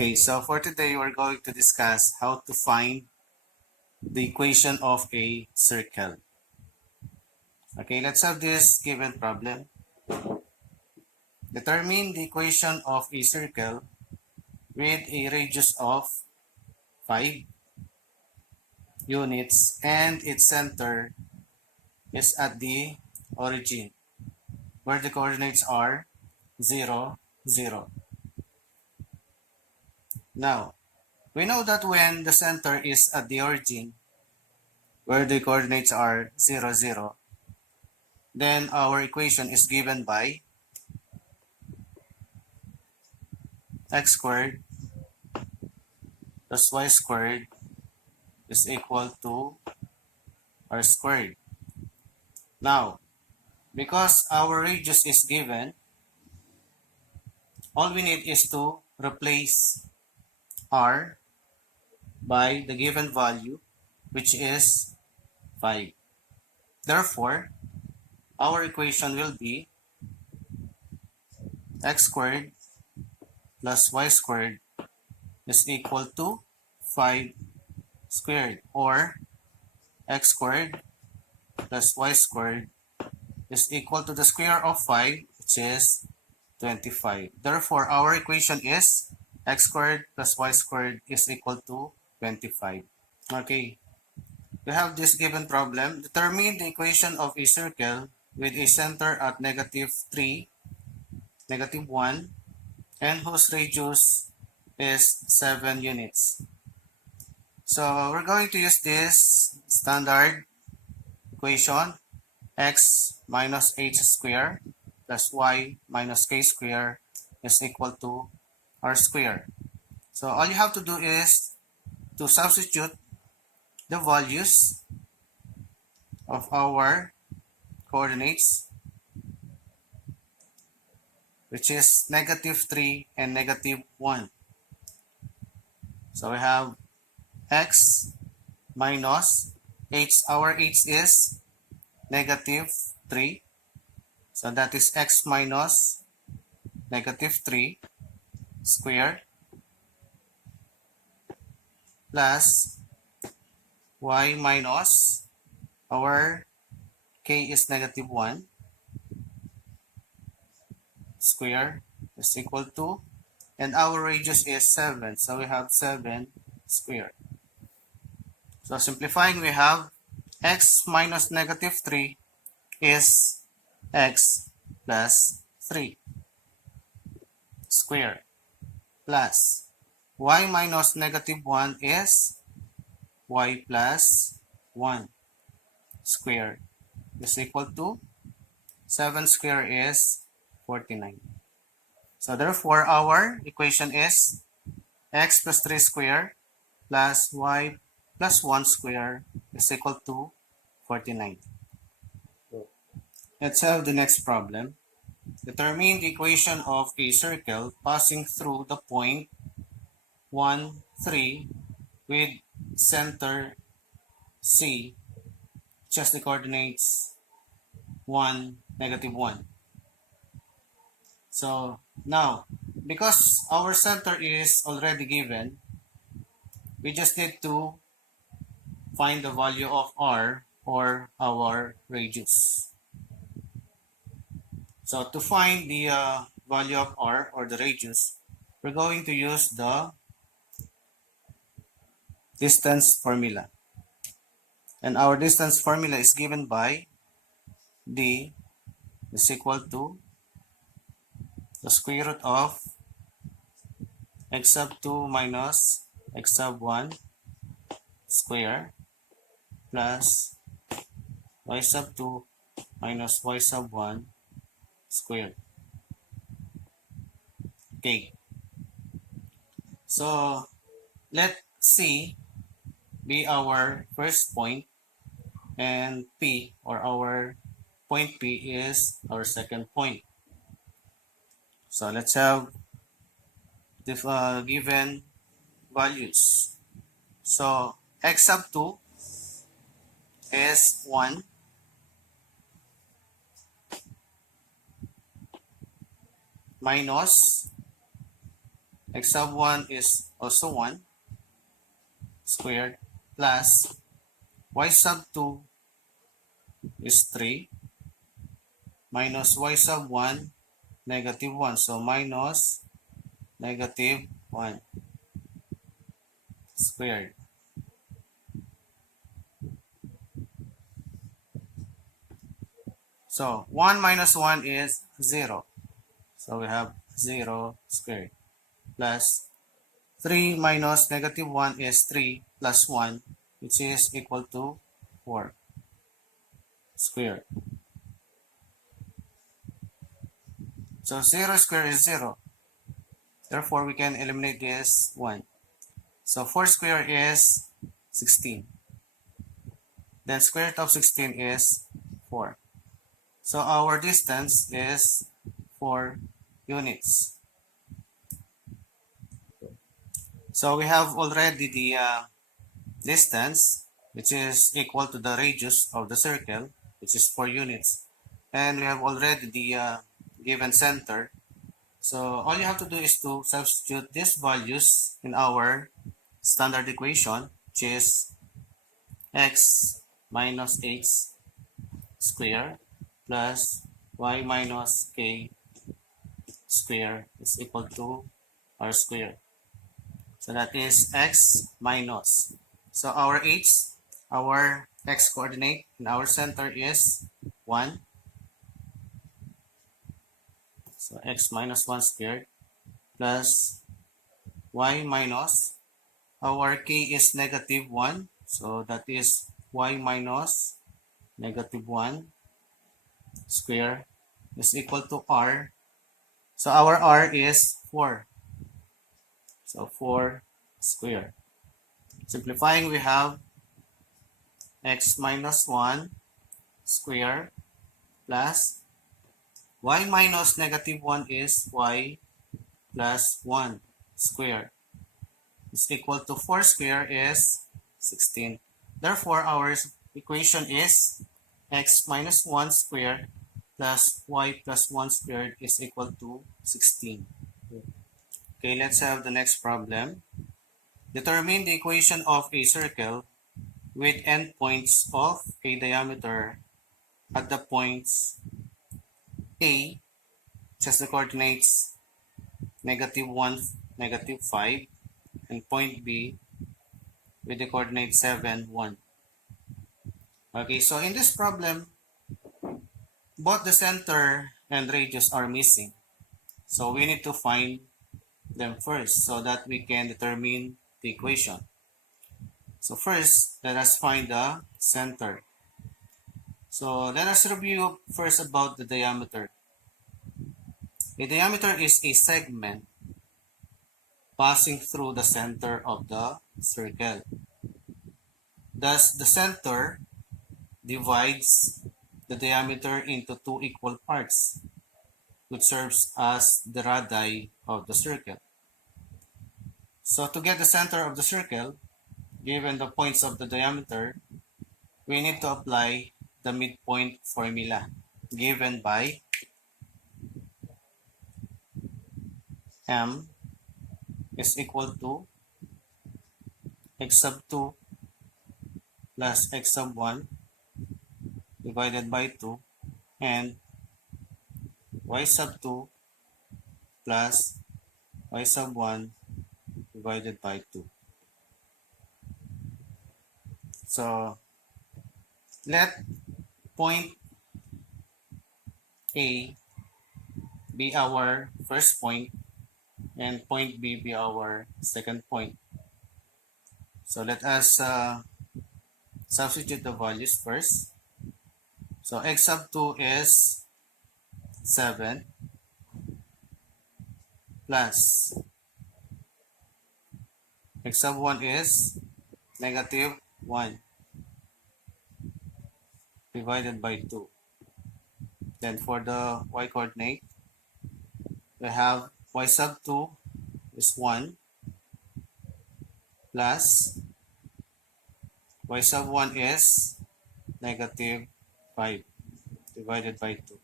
Okay, so for today, we're going to discuss how to find the equation of a circle. Okay, let's have this given problem. Determine the equation of a circle with a radius of 5 units and its center is at the origin where the coordinates are 0, 0. Now, we know that when the center is at the origin where the coordinates are 0, 0, then our equation is given by x squared plus y squared is equal to r squared. Now, because our radius is given, all we need is to replace r by the given value, which is 5. Therefore, our equation will be x squared plus y squared is equal to 5 squared, or x squared plus y squared is equal to the square of 5, which is 25. Therefore, our equation is x squared plus y squared is equal to 25. Okay, we have this given problem. Determine the equation of a circle with a center at -3, -1, and whose radius is 7 units. So we're going to use this standard equation, x minus h square plus y minus k square is equal to r square. So all you have to do is to substitute the values of our coordinates, which is -3 and -1. So we have x minus h. Our h is -3. So that is x minus -3 squared plus y minus our k is -1 square is equal to, and our radius is 7, so we have 7 squared. So simplifying, we have x minus -3 is x plus 3 square plus y minus -1 is y plus 1 square is equal to 7 square is 49. So therefore, our equation is x plus 3 square plus y plus 1 square is equal to 49. Let's have the next problem. Determine the equation of a circle passing through the point 1, 3 with center C, just the coordinates 1, -1. So now, because our center is already given, we just need to find the value of r, or our radius. So to find the value of r, or the radius, we're going to use the distance formula. And our distance formula is given by d is equal to the square root of x sub 2 minus x sub 1 square plus y sub 2 minus y sub 1 squared. Okay. So let C be our first point, and P, or our point P, is our second point. So let's have the given values. So x sub 2 is 1 minus x sub 1 is also 1 squared plus y sub 2 is 3 minus y sub 1 negative 1. So minus negative 1 squared. So 1 minus 1 is 0. So we have 0 squared plus 3 minus negative 1 is 3 plus 1, which is equal to 4 squared. So 0 squared is 0. Therefore, we can eliminate this 1. So 4 squared is 16. Then square root of 16 is 4. So our distance is 4 units. So we have already the distance, which is equal to the radius of the circle, which is 4 units. And we have already the given center. So all you have to do is to substitute these values in our standard equation, which is x minus h square plus y minus k square is equal to r square. So that is x minus. So our x coordinate in our center is 1. So x minus 1 squared plus y minus. Our k is negative 1. So that is y minus negative 1 square is equal to r. So our r is 4. So 4 square. Simplifying, we have x minus 1 square plus y minus negative 1 is y plus 1 square is equal to 4 square is 16. Therefore, our equation is x minus 1 squared plus y plus 1 squared is equal to 16. Okay, let's have the next problem. Determine the equation of a circle with endpoints of a diameter at the points A, which has the coordinates negative 1, negative 5, and point B with the coordinate 7, 1. Okay, so in this problem, both the center and radius are missing. So we need to find them first so that we can determine the equation. So first, let us find the center. So let us review first about the diameter. A diameter is a segment passing through the center of the circle. Thus, the center divides the diameter into two equal parts, which serves as the radii of the circle. So to get the center of the circle, given the points of the diameter, we need to apply the midpoint formula given by m is equal to x sub 2 plus x sub 1 divided by 2 and y sub 2 plus y sub 1 divided by 2. So let point A be our first point and point B be our second point. So let us substitute the values first. So x sub 2 is 7 plus x sub 1 is negative 1 divided by 2. Then for the y coordinate, we have y sub 2 is 1 plus y sub 1 is negative 5 divided by 2.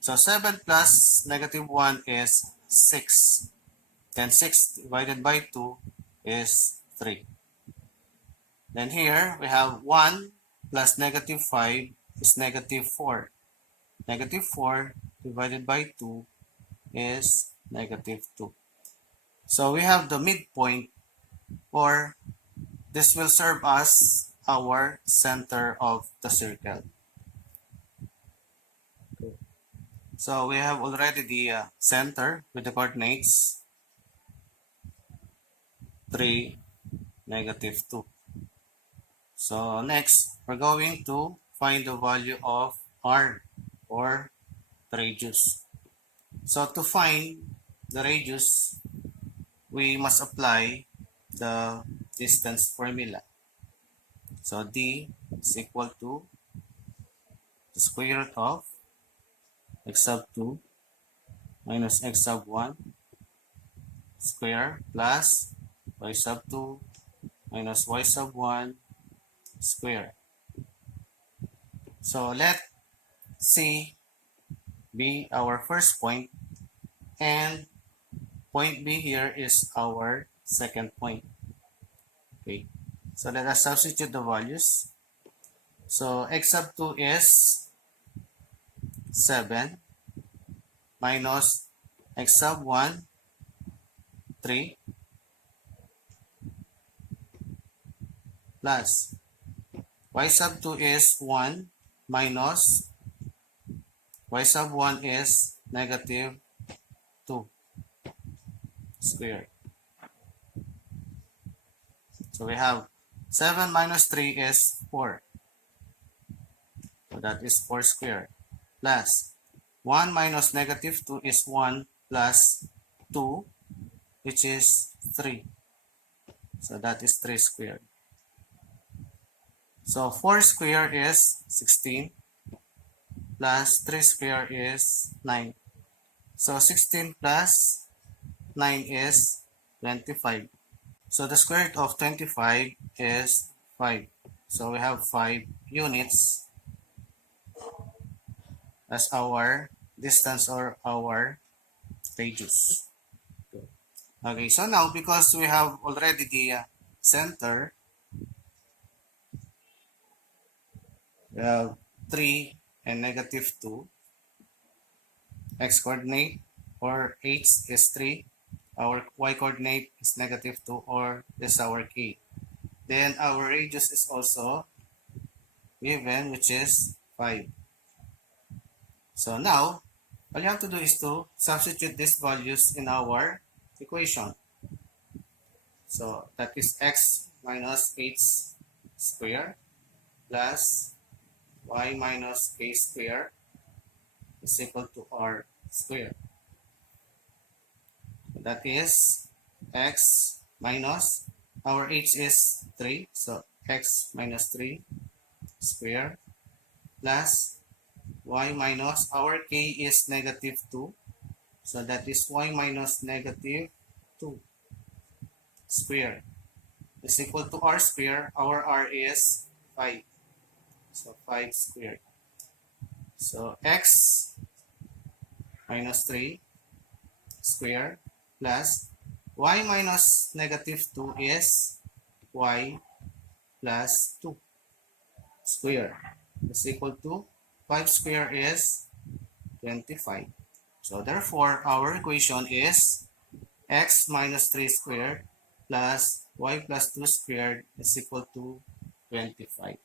So 7 plus negative 1 is 6. Then 6 divided by 2 is 3. Then here we have 1 plus negative 5 is negative 4. Negative 4 divided by 2 is negative 2. So we have the midpoint, or this will serve as our center of the circle. So we have already the center with the coordinates 3, negative 2. So next, we're going to find the value of r, or the radius. So to find the radius, we must apply the distance formula. So d is equal to the square root of x sub 2 minus x sub 1 square plus y sub 2 minus y sub 1 square. So let C be our first point, and point B here is our second point. Okay, so let us substitute the values. So x sub 2 is 7 minus x sub 1 3 plus y sub 2 is 1 minus y sub 1 is negative 2 squared. So we have 7 minus 3 is 4. So that is 4 squared. Plus 1 minus negative 2 is 1 plus 2, which is 3. So that is 3 squared. So 4 squared is 16 plus 3 squared is 9. So 16 plus 9 is 25. So the square root of 25 is 5. So we have 5 units as our distance, or our radius. Okay, so now because we have already the center, we have 3 and negative 2. X coordinate, or h is 3. Our y coordinate is negative 2, or is our k. Then our radius is also given, which is 5. So now, all you have to do is to substitute these values in our equation. So that is x minus h squared plus y minus k squared is equal to r squared. That is x minus, our h is 3, so x minus 3 squared plus y minus, our k is negative 2, so that is y minus negative 2 squared is equal to r squared. Our r is 5, so 5 squared. So x minus 3 squared plus y minus negative 2 is y plus 2 squared is equal to 5 squared is 25. So therefore, our equation is x minus 3 squared plus y plus 2 squared is equal to 25.